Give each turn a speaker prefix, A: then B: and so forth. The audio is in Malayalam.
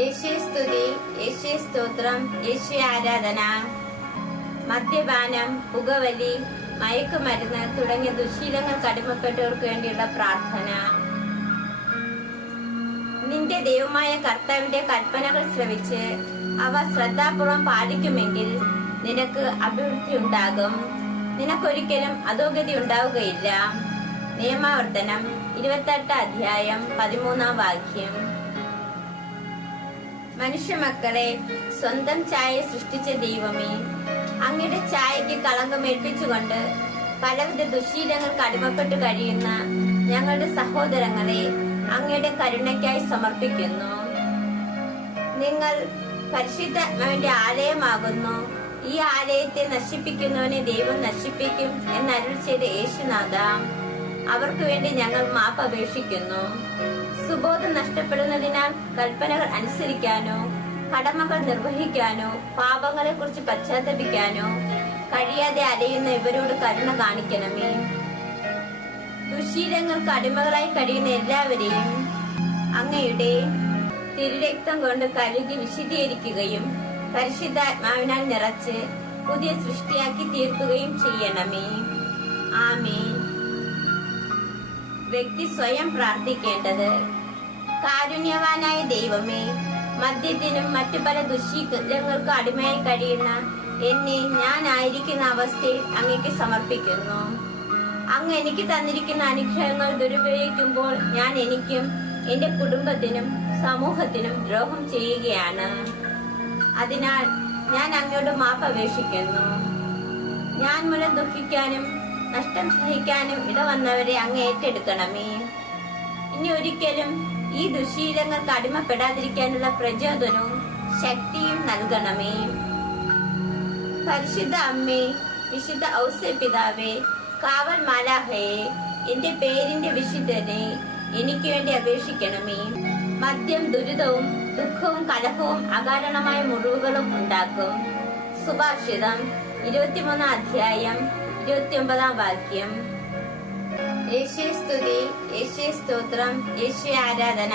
A: യേശുവെ സ്തുതി യേശുവെ സ്തോത്രം യേശു ആരാധന മദ്യപാനം പുകവലി മയക്കുമരുന്ന് തുടങ്ങിയ ദുശീലങ്ങൾക്ക് അടിമപ്പെട്ടവർക്ക് വേണ്ടിയുള്ള പ്രാർത്ഥന. നിന്റെ ദൈവമായ കർത്താവിന്റെ കൽപ്പനകൾ ശ്രവിച്ച് അവ ശ്രദ്ധാപൂർവം പാലിക്കുമെങ്കിൽ നിനക്ക് അഭിവൃദ്ധി ഉണ്ടാകും. നിനക്കൊരിക്കലും അധോഗതി ഉണ്ടാവുകയില്ല. നിയമാവർത്തനം ഇരുപത്തെട്ട് അധ്യായം പതിമൂന്നാം വാക്യം. മനുഷ്യമക്കളെ സ്വന്തം ചായ സൃഷ്ടിച്ച ദൈവമേ. അങ്ങയുടെ ചായക്ക് കളങ്കം ഏൽപ്പിച്ചുകൊണ്ട് പലവിധ ദുശീലങ്ങൾക്ക് അടിമപ്പെട്ട് കഴിയുന്ന ഞങ്ങളുടെ സഹോദരങ്ങളെ അങ്ങയുടെ കരുണയ്ക്കായി സമർപ്പിക്കുന്നു. നിങ്ങൾ പരിശുദ്ധാത്മാവിന്റെ ആലയമാകുന്നു. ഈ ആലയത്തെ നശിപ്പിക്കുന്നവനെ ദൈവം നശിപ്പിക്കും എന്നരുൾ ചെയ്ത യേശുനാഥ. അവർക്ക് വേണ്ടി ഞങ്ങൾ മാപ്പ് അപേക്ഷിക്കുന്നു. സുബോധം നഷ്ടപ്പെടുന്നതിനാൽ കൽപ്പനകൾ അനുസരിക്കാനോ കടമകൾ നിർവഹിക്കാനോ പാപങ്ങളെ കുറിച്ച് പശ്ചാത്തപിക്കാനോ കഴിയാതെ അലയുന്ന ഇവരോട് കരുണ കാണിക്കണമേ. ദുശീലങ്ങൾക്ക് അടിമകളായി കഴിയുന്ന എല്ലാവരെയും അങ്ങയുടെ തിരുരക്തം കൊണ്ട് കഴുകി വിശദീകരിക്കുകയും പരിശുദ്ധാത്മാവിനാൽ നിറച്ച് പുതിയ സൃഷ്ടിയാക്കി തീർക്കുകയും ചെയ്യണമേ. ആമേ വ്യക്തി സ്വയം പ്രാർത്ഥിക്കേണ്ടത്. കാരുണ്യവാനായ ദൈവമേ മദ്യത്തിനും മറ്റു പല ദുഷ്യങ്ങൾക്കും അടിമയായി കഴിയുന്ന എന്നെ ഞാൻ ആയിരിക്കുന്ന അവസ്ഥയിൽ അങ്ങേക്ക് സമർപ്പിക്കുന്നു. അങ്ങ് എനിക്ക് തന്നിരിക്കുന്ന അനുഗ്രഹങ്ങൾ ദുരുപയോഗിക്കുമ്പോൾ ഞാൻ എനിക്കും എന്റെ കുടുംബത്തിനും സമൂഹത്തിനും ദ്രോഹം ചെയ്യുകയാണ്. അതിനാൽ ഞാൻ അങ്ങയോട് മാപ്പ് അപേക്ഷിക്കുന്നു. ഞാൻ മൂലം ദുഃഖിക്കാനും നഷ്ടം സഹിക്കാനും ഇടവന്നവരെ അങ്ങ് ഏറ്റെടുക്കണമേ. ഇനി ഒരിക്കലും ഈ ദുശീലങ്ങൾക്ക് അടിമപ്പെടാതിരിക്കാനുള്ള പ്രചോദനവും ശക്തിയും നൽകണമേ. പരിശുദ്ധ അമ്മേ വിശുദ്ധ ഔസ്യ പിതാവേ കാവൽ മാലാഹയെ എന്റെ പേരിന്റെ വിശുദ്ധനെ എനിക്ക് വേണ്ടി അപേക്ഷിക്കണമേ. മദ്യം ദുരിതവും ദുഃഖവും കലഹവും അകാരണമായ മുറിവുകളും ഉണ്ടാക്കും. സുഭാഷിതം ഇരുപത്തിമൂന്നാം അധ്യായം ഇരുപത്തിയൊമ്പതാം വാക്യം. യേശു സ്തുതി യേശു സ്തോത്രം യേശു ആരാധന.